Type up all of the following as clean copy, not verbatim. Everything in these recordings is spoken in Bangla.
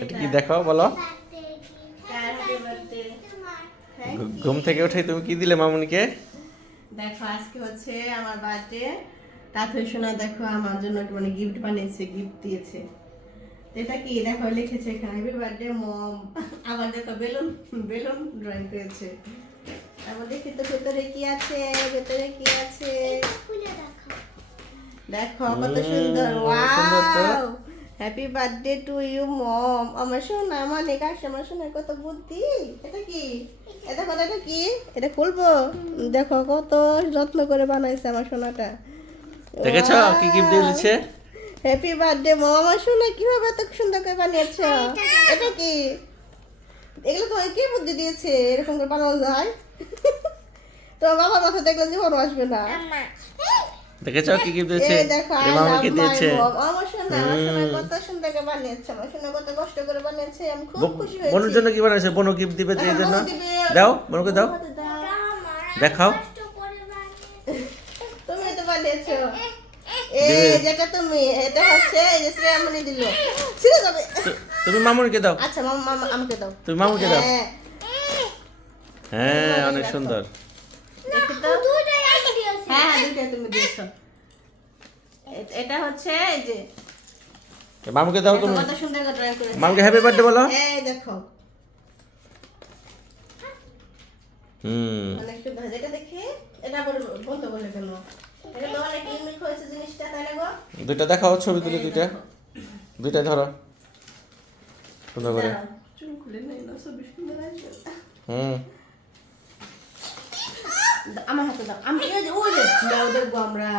এটা কি দেখাও বলো। Happy birthday. ঘুম থেকে উঠে তুমি কি দিলে মামুনিকে? দেখো আজকে হচ্ছে আমার বার্থডে। তাথই শোনা দেখো আমার জন্য মানে গিফট বানিয়েছে, গিফট দিয়েছে। এটা কি দেখো লিখেছে এখানে হ্যাপি বার্থডে মম। আবার দেখো বেলুন বেলুন ড্রয়িং করেছে। তারপর দেখি তো ভেতরে কি আছে, ভেতরে কি আছে দেখো কত সুন্দর। সুন্দর তো। Wow, happy birthday to you mom. আমার সোনা আমার নেকাশ, আমার সোনার কত বুদ্ধি। এটা কি, এটা কত, এটা কি, এটা খুলবো। দেখো কত যত্ন করে বানাইছে আমার সোনাটা। দেখেছো কি গিফট দিয়েছে? হ্যাপি বার্থডে মম। আমার সোনা কিভাবে এত সুন্দর করে বানিয়েছো? এটা কি, এগুলো তোমার কে বুদ্ধি দিয়েছে এরকম করে বানানো যায়? তোমার বাবার মাথা দেখলে জীবন আসবে না। দেখেছো কি গিফট দিয়েছে? এই দেখো এই মামুনিকে দিয়েছে। আমার সোনা, আমার সোনা কত সুন্দর করে বানিয়েছে, আমার সোনা কত কষ্ট করে বানিয়েছে, আমি খুব খুশি হয়েছি। বোনের জন্য কি বানাইছে? বোন গিফট দিবে যে এই জন্য। বোনও দিবে। দাও বোনকে দাও, দেখাও। তুমি তো বানিয়েছো। এই যেটা তুমি, এটা হচ্ছে এই যে শ্রেয়ামণি দিল, ছিঁড়ে যাবে। তুমি মামুনিকে দাও। আচ্ছা মামা মামা আমাকে দাও। তুমি মামুনিকে দাও। হ্যাঁ হ্যাঁ অনেক সুন্দর। দেখি তো। হ্যাঁ হ্যাঁ দুইটাই তুমি দিয়েছো। এটা হচ্ছে এই যে মামুকে দাও দেখো তুমি। কত সুন্দর করে ড্রয়িং করেছে। মামুকে হ্যাপি বার্থডে বলো। এই দেখো অনেক সুন্দর হয়েছে। এটা দেখি, এটা আবার বলতে বলে কেন? এটা তো অনেক ইউনিক হয়েছে জিনিসটা, তাই না গো? দুইটা দেখাও, ছবি তুলে এই দুইটা। দেখো। দুইটা ধরো সুন্দর করে। দাঁড়াও, চুল খুলে নেই না, ছবি সুন্দর আসবে। আমার হাতে দাও, আমি ওই যে নাও দেখবো আমরা।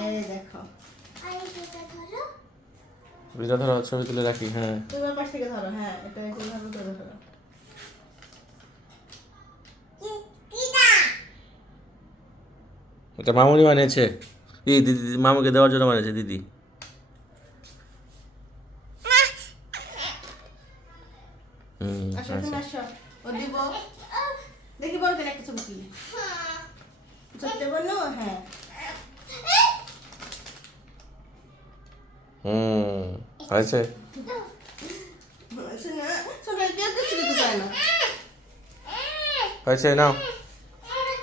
এই দেখো দুইটা ধরো, ছবি তুলে রাখি। হ্যাঁ তুমি আমার পাশ থেকে ধরো। হ্যাঁ এটা এইভাবে করে ধরো। এটা মামুনি বানিয়েছে। এই দিদি মামুকে দেওয়ার জন্য বানিয়েছে দিদি। আসো তুমি আসো, ও দিব। দেখি বলবেন একটা ছবি তুলি। ছবিতে বললো হ্যাঁ। হয়েছে। শোনা শোনা কেউ কিছু দিতে চায় না। হয়েছে নাও।